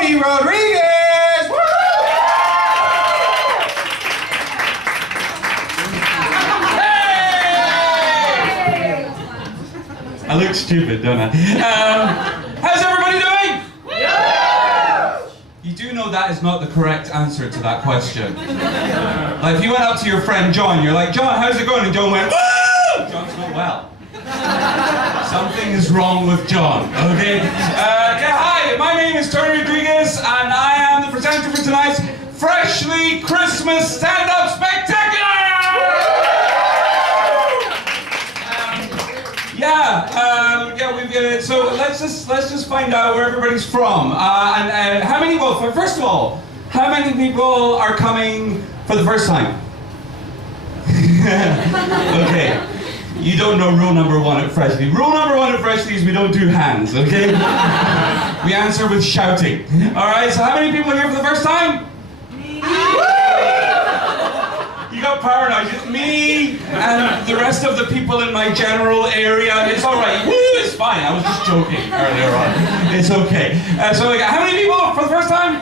Toni Rodriguez! Woo! Hey! I look stupid, don't I? How's everybody doing? You do know that is not the correct answer to that question. Like if you went up to your friend John, you're like, John, how's it going? And John went, woo! John's not well. Something is wrong with John, okay? Yeah, hi, my name is Toni Rodriguez, and I am the presenter for tonight's Freshly Christmas Stand-Up Spectacular! So let's just find out where everybody's from. And how many, well, first of all, how many people are coming for the first time? Okay. You don't know rule number one at Freshly. Rule number one at Freshly is we don't do hands, okay? We answer with shouting. Alright, so how many people are here for the first time? Me! You got paranoid. It's me and the rest of the people in my general area. It's alright. Woo, it's fine. I was just joking earlier on. It's okay. So how many people for the first time?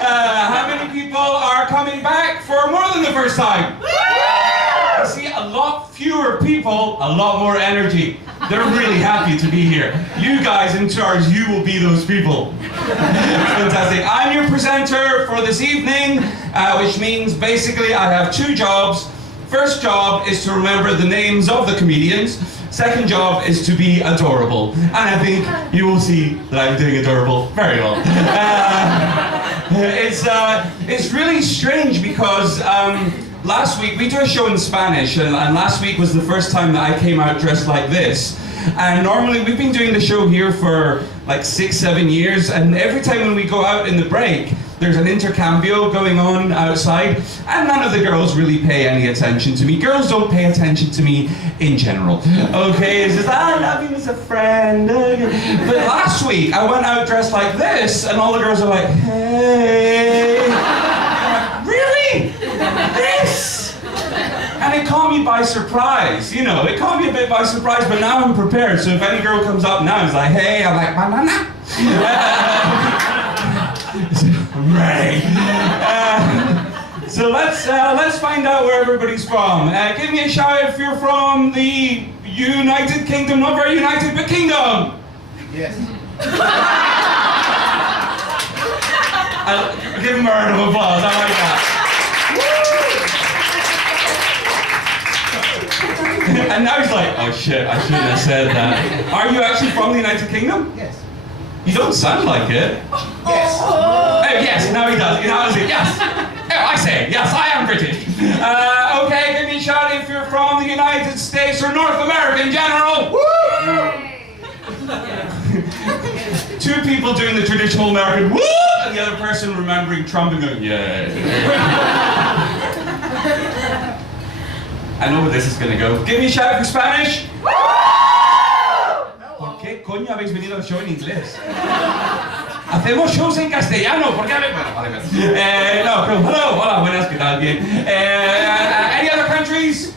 How many people are coming back for more than the first time? I see a lot fewer people, a lot more energy. They're really happy to be here. You guys in charge, you will be those people. Fantastic. I'm your presenter for this evening, which means basically I have two jobs. First job is to remember the names of the comedians. Second job is to be adorable. And I think you will see that I'm doing adorable very well. It's really strange because last week, we do a show in Spanish, and last week was the first time that I came out dressed like this. And normally, we've been doing the show here for like 6-7 years, and every time when we go out in the break, there's an intercambio going on outside, and none of the girls really pay any attention to me. Girls don't pay attention to me in general. Okay, it's just, I love you as a friend. But last week, I went out dressed like this, and all the girls are like, hey. I'm like, really? This? And it caught me by surprise, you know, it caught me a bit by surprise, but now I'm prepared, so if any girl comes up now and is like, hey, I'm like, banana. I'm ready. So let's find out where everybody's from. Give me a shout if you're from the United Kingdom, not very united, but Kingdom. Yes. Give him a round of applause, I like that. And now he's like, oh shit, I shouldn't have said that. Are you actually from the United Kingdom? Yes. You don't sound like it. Yes. Oh, yes, now he does. Now he's like, yes. Oh, I say, yes, I am British. Okay, give me a shout if you're from the United States or North America in general. Woo! Two people doing the traditional American woo, and the other person remembering Trump and going, yeah. I know where this is going to go. Give me a shout for Spanish. ¿Por qué coño habéis venido al show en inglés? Hacemos shows en castellano. ¿Por qué? Bueno, vale. No, pero hello, hola, buenas, ¿qué tal? Bien. Any other countries?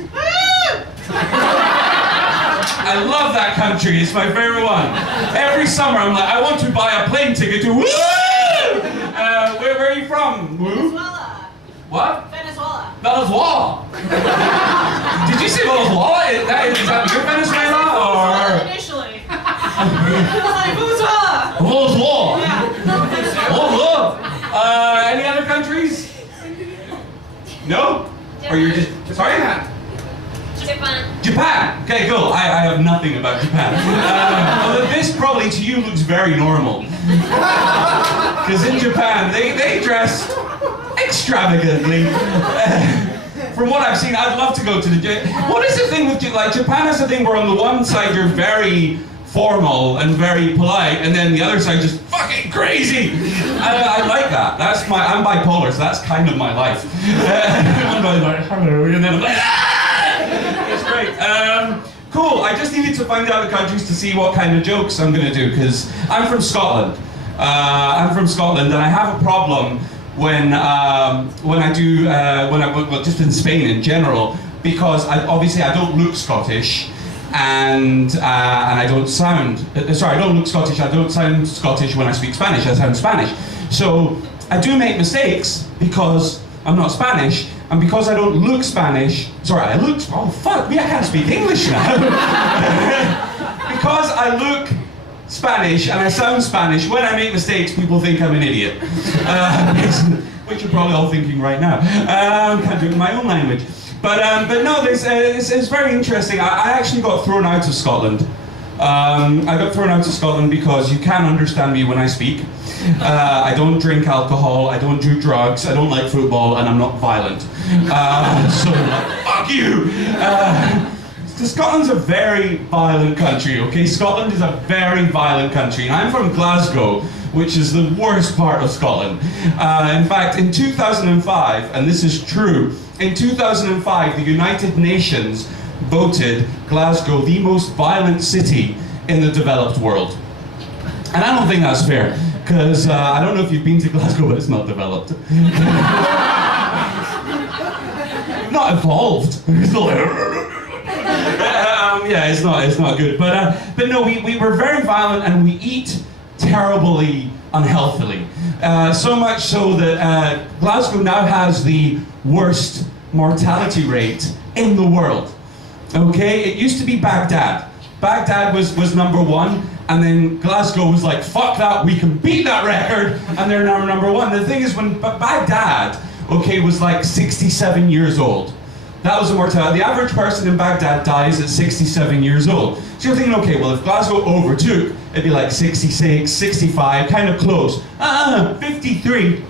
I love that country. It's my favorite one. Every summer, I'm like, I want to buy a plane ticket to woo. Where are you from? Woo? Venezuela. What? Venezuela. Venezuela. Did you say Venezuela? Is that your Venezuela or? Initially. I was like, Venezuela. Venezuela. Yeah. Venezuela. Any other countries? No? Or you're just sorry? Japan. Japan. Okay, cool. I have nothing about Japan. Although this probably to you looks very normal. Because in Japan they dress extravagantly. From what I've seen, I'd love to go to the... What is the thing with... Like, Japan has a thing where on the one side you're very formal and very polite, and then the other side just fucking crazy. I like that. That's my... I'm bipolar, so that's kind of my life. I'm like, hello, and then I'm like, ah! It's great. Cool, I just needed to find out the countries to see what kind of jokes I'm going to do, because I'm from Scotland. And I have a problem when just in Spain in general, because obviously I don't look Scottish, and I don't sound, sorry, I don't look Scottish, I don't sound Scottish when I speak Spanish, I sound Spanish. So I do make mistakes because I'm not Spanish, and because I don't look Spanish, oh fuck me, I can't speak English now. Because I look Spanish and I sound Spanish, when I make mistakes, people think I'm an idiot. Which you're probably all thinking right now. Can't do it in my own language. But no, it's very interesting. I actually got thrown out of Scotland. I got thrown out of Scotland because you can't understand me when I speak. I don't drink alcohol, I don't do drugs, I don't like football, and I'm not violent. So, fuck you! Scotland's a very violent country, okay? Scotland is a very violent country, and I'm from Glasgow, which is the worst part of Scotland. In fact, in 2005, and this is true, in 2005, the United Nations voted Glasgow the most violent city in the developed world. And I don't think that's fair, because I don't know if you've been to Glasgow, but it's not developed. Not evolved. Yeah, it's not good. But no, we were very violent and we eat terribly unhealthily. So much so that Glasgow now has the worst mortality rate in the world. Okay, it used to be Baghdad. Baghdad was number one, and then Glasgow was like, fuck that, we can beat that record, and they're now number one. The thing is, when Baghdad, okay, was like 67 years old, that was the mortality. The average person in Baghdad dies at 67 years old. So you're thinking, okay, well, if Glasgow overtook, it'd be like 66, 65, kind of close. 53.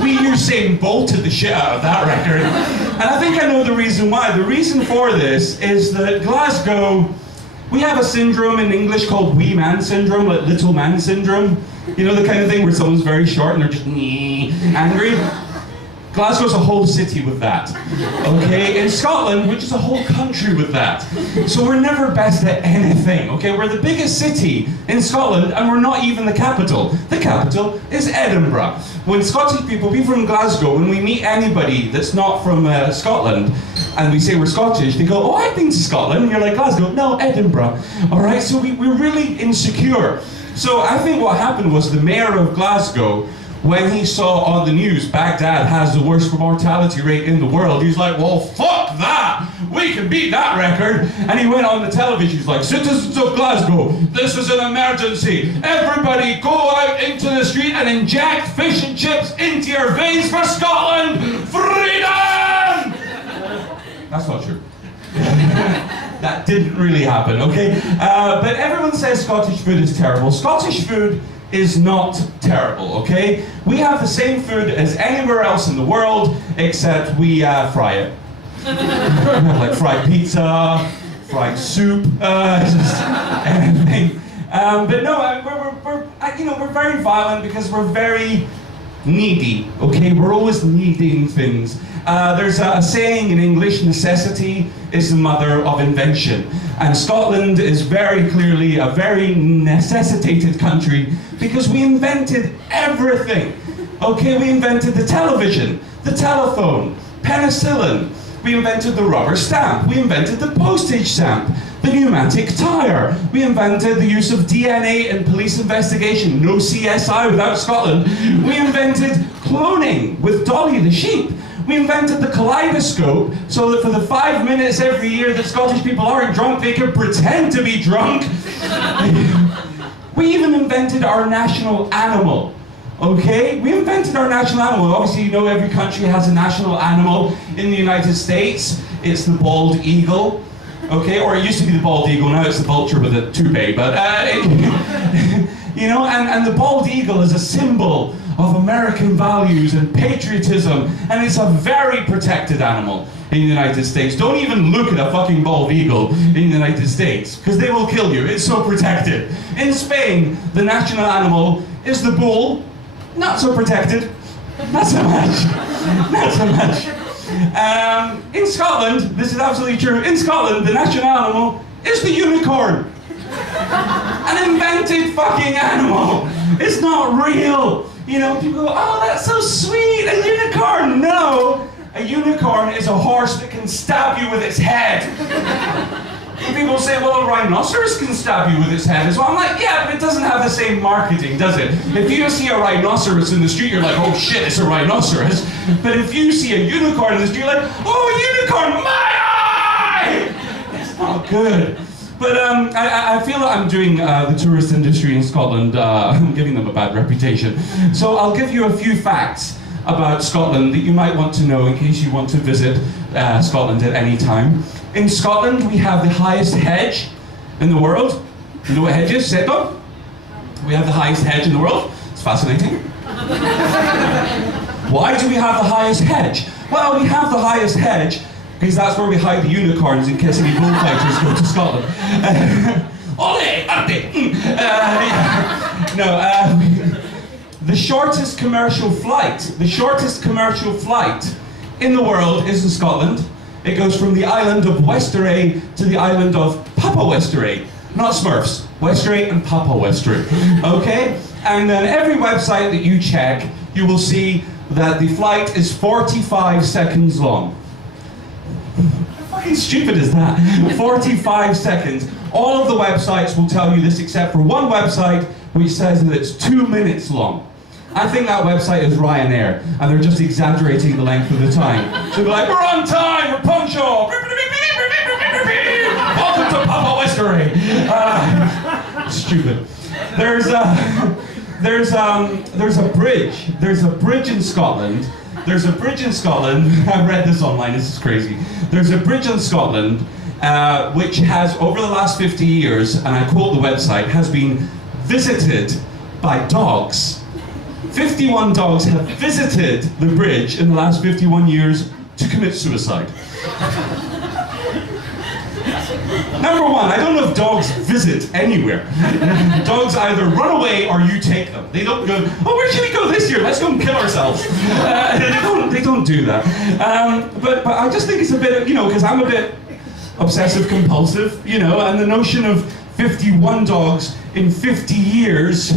We Usain bolted the shit out of that record. And I think I know the reason why. The reason for this is that Glasgow, we have a syndrome in English called wee man syndrome, like little man syndrome. You know, the kind of thing where someone's very short and they're just angry. Glasgow's a whole city with that, okay? In Scotland, which is a whole country with that. So we're never best at anything, okay? We're the biggest city in Scotland, and we're not even the capital. The capital is Edinburgh. When Scottish people from Glasgow, when we meet anybody that's not from Scotland, and we say we're Scottish, they go, oh, I've been to Scotland. And you're like, Glasgow? No, Edinburgh. All right, so we're really insecure. So I think what happened was the mayor of Glasgow, when he saw on the news Baghdad has the worst mortality rate in the world, he's like, well, fuck that! We can beat that record! And he went on the television, he's like, citizens of Glasgow, this is an emergency! Everybody go out into the street and inject fish and chips into your veins for Scotland! Freedom! That's not true. That didn't really happen, okay? But everyone says Scottish food is terrible. Scottish food is not terrible, okay? We have the same food as anywhere else in the world, except we fry it. We have like fried pizza, fried soup, just anything. But no, we're very violent because we're very needy, okay? We're always needing things. There's a saying in English, necessity is the mother of invention. And Scotland is very clearly a very necessitated country because we invented everything. Okay, we invented the television, the telephone, penicillin. We invented the rubber stamp. We invented the postage stamp, the pneumatic tire. We invented the use of DNA in police investigation. No CSI without Scotland. We invented cloning with Dolly the sheep. We invented the kaleidoscope so that for the 5 minutes every year that Scottish people aren't drunk, they can pretend to be drunk. We even invented our national animal. Okay? We invented our national animal. Obviously, you know every country has a national animal. In the United States, it's the bald eagle. Okay? Or it used to be the bald eagle, now it's the vulture with a toupee. But, you know, and the bald eagle is a symbol of American values and patriotism, and it's a very protected animal in the United States. Don't even look at a fucking bald eagle in the United States, because they will kill you. It's so protected. In Spain, the national animal is the bull. Not so protected. Not so much. Not so much. In Scotland, this is absolutely true, in Scotland, the national animal is the unicorn. An invented fucking animal. It's not real. You know, people go, oh, that's so sweet, a unicorn. No, a unicorn is a horse that can stab you with its head. And people say, well, a rhinoceros can stab you with its head as well. I'm like, yeah, but it doesn't have the same marketing, does it? If you see a rhinoceros in the street, you're like, oh shit, it's a rhinoceros. But if you see a unicorn in the street, you're like, oh, a unicorn, my eye! It's not good. But I feel that I'm doing the tourist industry in Scotland, I'm giving them a bad reputation. So I'll give you a few facts about Scotland that you might want to know in case you want to visit Scotland at any time. In Scotland, we have the highest hedge in the world. You know what hedge is? Say it, Bob. We have the highest hedge in the world. It's fascinating. Why do we have the highest hedge? Well, we have the highest hedge because that's where we hide the unicorns in case any bullfighters go to Scotland. Ole! Arte! The shortest commercial flight in the world is in Scotland. It goes from the island of Westeray to the island of Papa Westeray. Not Smurfs, Westeray and Papa Westeray. Okay? And then every website that you check, you will see that the flight is 45 seconds long. How fucking stupid is that? 45 seconds. All of the websites will tell you this except for one website which says that it's 2 minutes long. I think that website is Ryanair, and they're just exaggerating the length of the time. So they're like, we're on time, we're punctual. Welcome to Papa Westeray. Stupid. There's a bridge. There's a bridge in Scotland. There's a bridge in Scotland. I read this online. This is crazy. There's a bridge in Scotland which has, over the last 50 years, and I quote the website, has been visited by dogs. 51 dogs have visited the bridge in the last 51 years to commit suicide. Number one, I don't know if dogs visit anywhere. Dogs either run away or you take them. They don't go, oh, where should we go this year? Let's go and kill ourselves. They don't do that. But I just think it's a bit, because I'm a bit obsessive compulsive, and the notion of 51 dogs in 50 years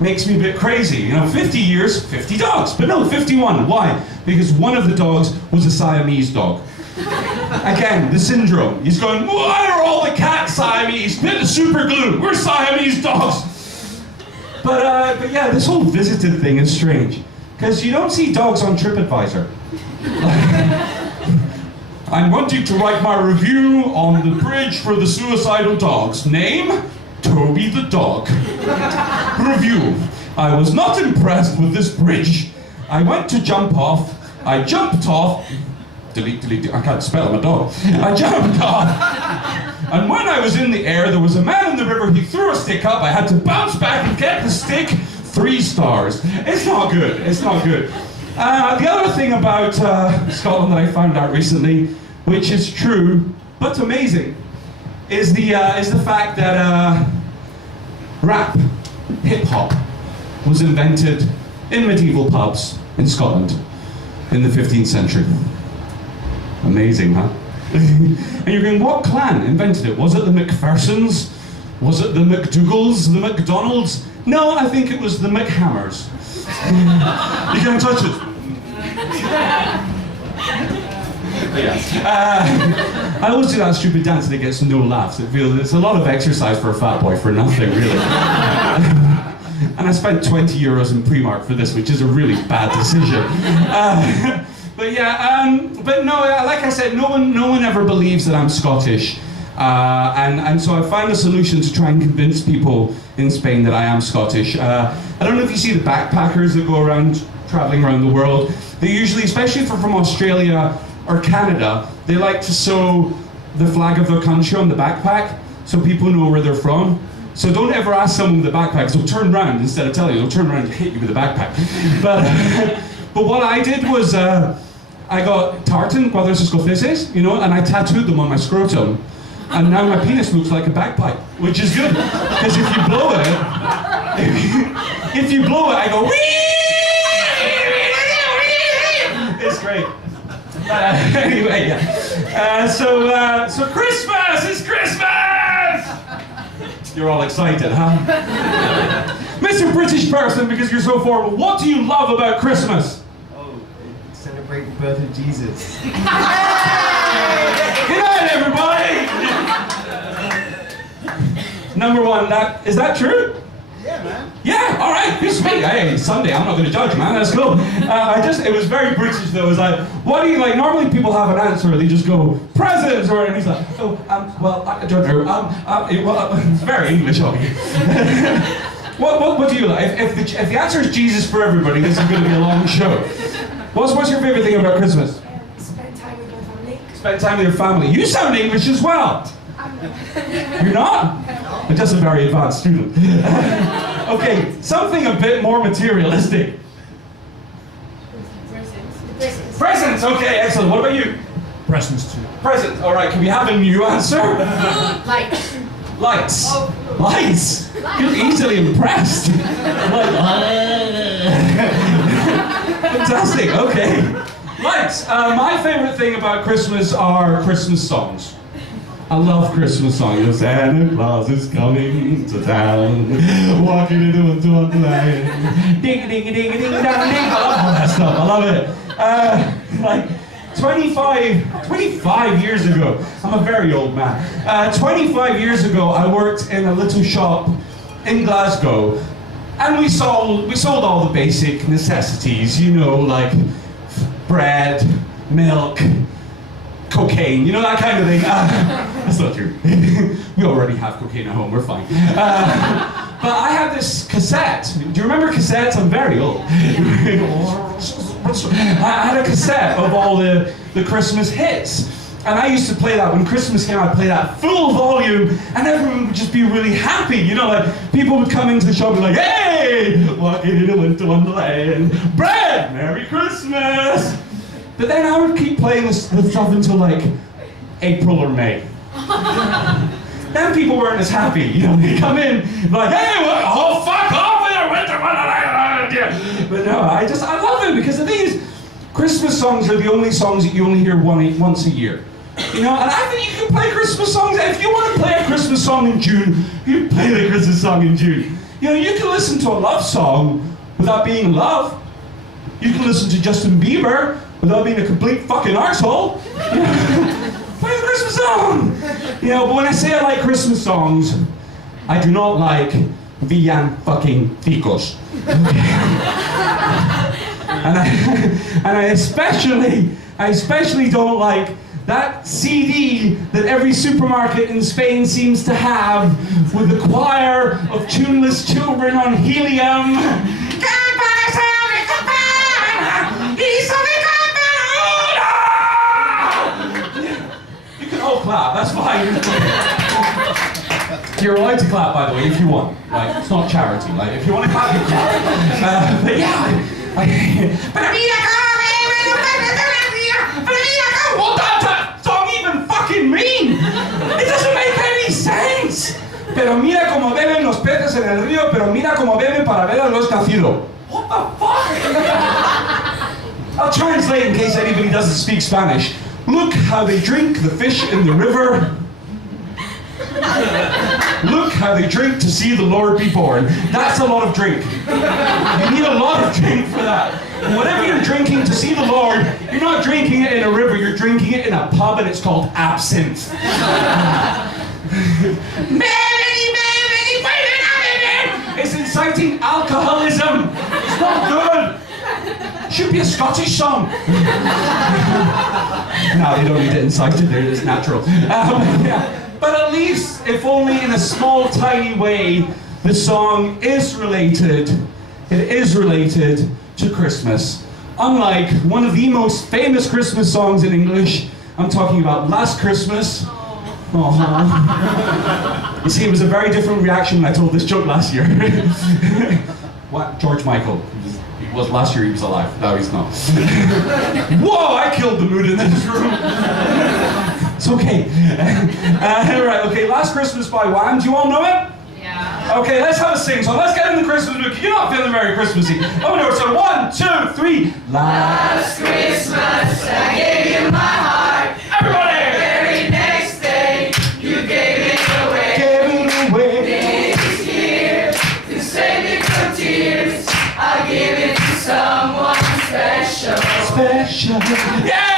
makes me a bit crazy. 50 years, 50 dogs. But no, 51. Why? Because one of the dogs was a Siamese dog. Again, the syndrome. He's going, why are all the cats Siamese? Put the super glue. We're Siamese dogs. But yeah, this whole visited thing is strange. Because you don't see dogs on TripAdvisor. I'm wanting to write my review on the bridge for the suicidal dogs. Name? Toby the dog. Review. I was not impressed with this bridge. I went to jump off. I jumped off. Delete. I can't spell, I'm a dog. I jumped off. And when I was in the air, there was a man in the river. He threw a stick up. I had to bounce back and get the stick. 3 stars. It's not good. It's not good. The other thing about Scotland that I found out recently, which is true but amazing, is the fact that rap, hip-hop, was invented in medieval pubs in Scotland in the 15th century. Amazing, huh? And you're going, what clan invented it? Was it the McPhersons? Was it the McDougalls? The McDonalds? No, I think it was the McHammers. You can't touch it. I always do that stupid dance and it gets no laughs. It's a lot of exercise for a fat boy for nothing, really. And I spent 20 euros in Primark for this, which is a really bad decision. But no, like I said, no one ever believes that I'm Scottish. And so I found a solution to try and convince people in Spain that I am Scottish. I don't know if you see the backpackers that go around, traveling around the world. They usually, especially from Australia or Canada, they like to sew the flag of their country on the backpack so people know where they're from. So don't ever ask someone with a backpack, because they'll turn around instead of telling you, they'll turn around and hit you with a backpack. But what I did was, I got tartan, cuadros escoceses, and I tattooed them on my scrotum. And now my penis looks like a bagpipe, which is good, because if you blow it, I go, it's great. Anyway, yeah. So Christmas! It's Christmas! You're all excited, huh? Mr. British person, because you're so formal, what do you love about Christmas? Oh, celebrate the birth of Jesus. Good night, everybody! Number one, is that true? Yeah, man. Yeah, all right, be sweet. Hey, Sunday, I'm not going to judge, man. That's cool. It was very British though. It was like, what do you like? Normally people have an answer. They just go presents, and he's like, well, I don't know. It's very English of you. What do you like? If the answer is Jesus for everybody, this is going to be a long show. What's your favorite thing about Christmas? Spend time with my family. Spend time with your family. You sound English as well. You're not? I'm just a very advanced student. Okay, something a bit more materialistic. Presents. Presents, okay, excellent. What about you? Presents too. Presents, all right, can we have a new answer? Lights. Lights. Oh. Lights. You're easily impressed. Fantastic, okay. Lights. My favorite thing about Christmas are Christmas songs. I love Christmas songs. Santa Claus is coming to town, walking into a wonderland. Ding ding ding ding ding ding. I love all that stuff. I love it. Like 25 years ago, I'm a very old man. 25 years ago, I worked in a little shop in Glasgow, and we sold all the basic necessities, you know, like bread, milk, cocaine, you know, that kind of thing. That's not true. We already have cocaine at home, we're fine. But I had this cassette. Do you remember cassettes? I'm very old. I had a cassette of all the Christmas hits. And I used to play that when Christmas came. I'd play that full volume, and everyone would just be really happy. You know, like people would come into the shop and be like, "Hey, walking in a winter wonderland, bread, Merry Christmas." But then I would keep playing this stuff until like April or May. Then people weren't as happy. You know, they come in like, "Hey, fuck off in a winter wonderland." But no, I love it because the thing is, Christmas songs are the only songs that you only hear once a year. You know, and I think you can play Christmas songs. If you want to play a Christmas song in June, you play the Christmas song in June. You know, you can listen to a love song without being in love. You can listen to Justin Bieber without being a complete fucking arsehole. You know, play the Christmas song. You know, but when I say I like Christmas songs, I do not like villancicos. And I especially don't like that CD that every supermarket in Spain seems to have with the choir of tuneless children on helium. You can all clap, that's fine. You're allowed to clap, by the way, if you want. Like, it's not charity. Like, if you want to clap, you clap. But yeah, what does that song even fucking mean? It doesn't make any sense. Pero mira como beben los peces en el río, pero mira como beben para ver a los nacidos. What the fuck? I'll translate in case anybody doesn't speak Spanish. Look how they drink the fish in the river. Look how they drink to see the Lord be born. That's a lot of drink. You need a lot of drink for that. And whatever you're drinking to see the Lord, you're not drinking it in a river, you're drinking it in a pub and it's called absinthe. It's inciting alcoholism. It's not good. Should be a Scottish song. No, you don't need to incite it, it's natural. Yeah. But at least, if only in a small, tiny way, the song is related. It is related to Christmas. Unlike one of the most famous Christmas songs in English, I'm talking about Last Christmas. Aww. You see, it was a very different reaction when I told this joke last year. What? George Michael. He was last year, he was alive. No, he's not. Whoa, I killed the mood in this room. It's okay. Right, okay, Last Christmas by Wham. Do you all know it? Yeah. Okay, let's have a sing song. Let's get in the Christmas mood. You're not feeling very Christmassy. Oh no, so 1, 2, 3. Last Christmas, I gave you my heart. Everybody! The very next day, you gave it away. Give it away. This year, to save me from tears, I'll give it to someone special. Special. Yay!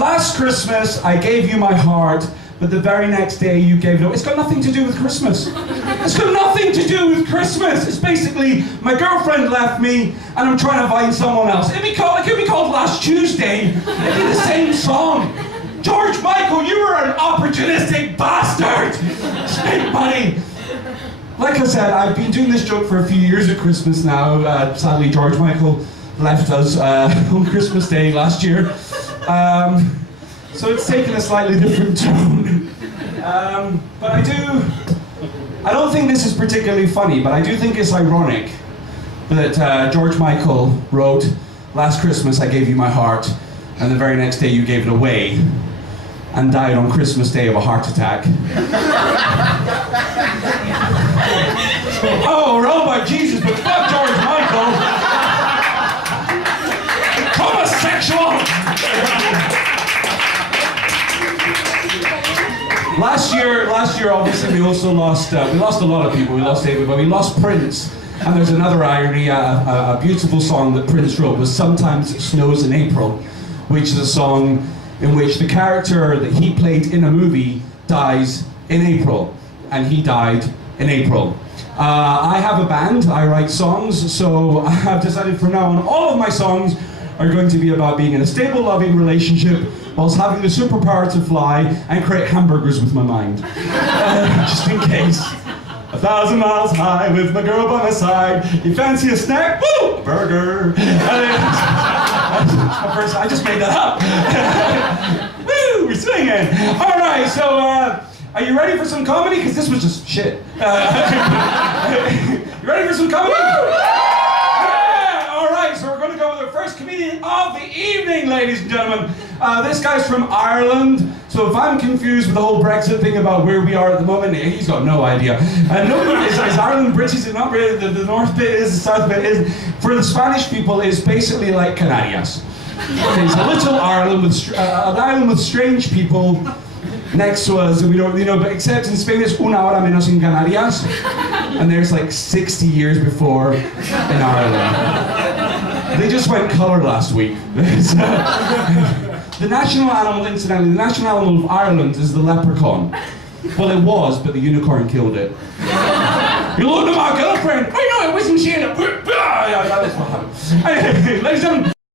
Last Christmas, I gave you my heart, but the very next day you gave it away. It's got nothing to do with Christmas. It's got nothing to do with Christmas. It's basically, my girlfriend left me, and I'm trying to find someone else. It could be called Last Tuesday. It'd be the same song. George Michael, you were an opportunistic bastard! Spent money. Like I said, I've been doing this joke for a few years at Christmas now. Sadly, George Michael left us on Christmas Day last year. So it's taken a slightly different tone. But I don't think this is particularly funny, but I do think it's ironic that George Michael wrote, "Last Christmas I gave you my heart, and the very next day you gave it away," and died on Christmas Day of a heart attack. Oh, we're all by Jesus, but fuck George Michael! Homosexual! Last year, obviously, we also lost a lot of people. We lost David, but we lost Prince. And there's another irony. A beautiful song that Prince wrote was "Sometimes It Snows in April," which is a song in which the character that he played in a movie dies in April, and he died in April. I have a band. I write songs, so I have decided from now on all of my songs are going to be about being in a stable, loving relationship whilst having the superpower to fly and create hamburgers with my mind. Just in case. 1,000 miles high with my girl by my side. You fancy a snack? Woo! A burger. I just made that up. Woo! We're singing. All right, so are you ready for some comedy? Because this was just shit. You ready for some comedy? So we're going to go with our first comedian of the evening, ladies and gentlemen. This guy's from Ireland, so if I'm confused with the whole Brexit thing about where we are at the moment, he's got no idea. Is Ireland British? Is it not really? The north bit is, the south bit is. For the Spanish people, it's basically like Canarias. Okay, it's a little island with strange people next to us, and we don't, but except in Spain it's una hora menos in Canarias, and there's like 60 years before in Ireland. They just went colour last week. The national animal, incidentally, the national animal of Ireland is the leprechaun. Well, it was, but the unicorn killed it. You looked at my girlfriend. I know it wasn't she. That was what happened. Ladies and gentlemen.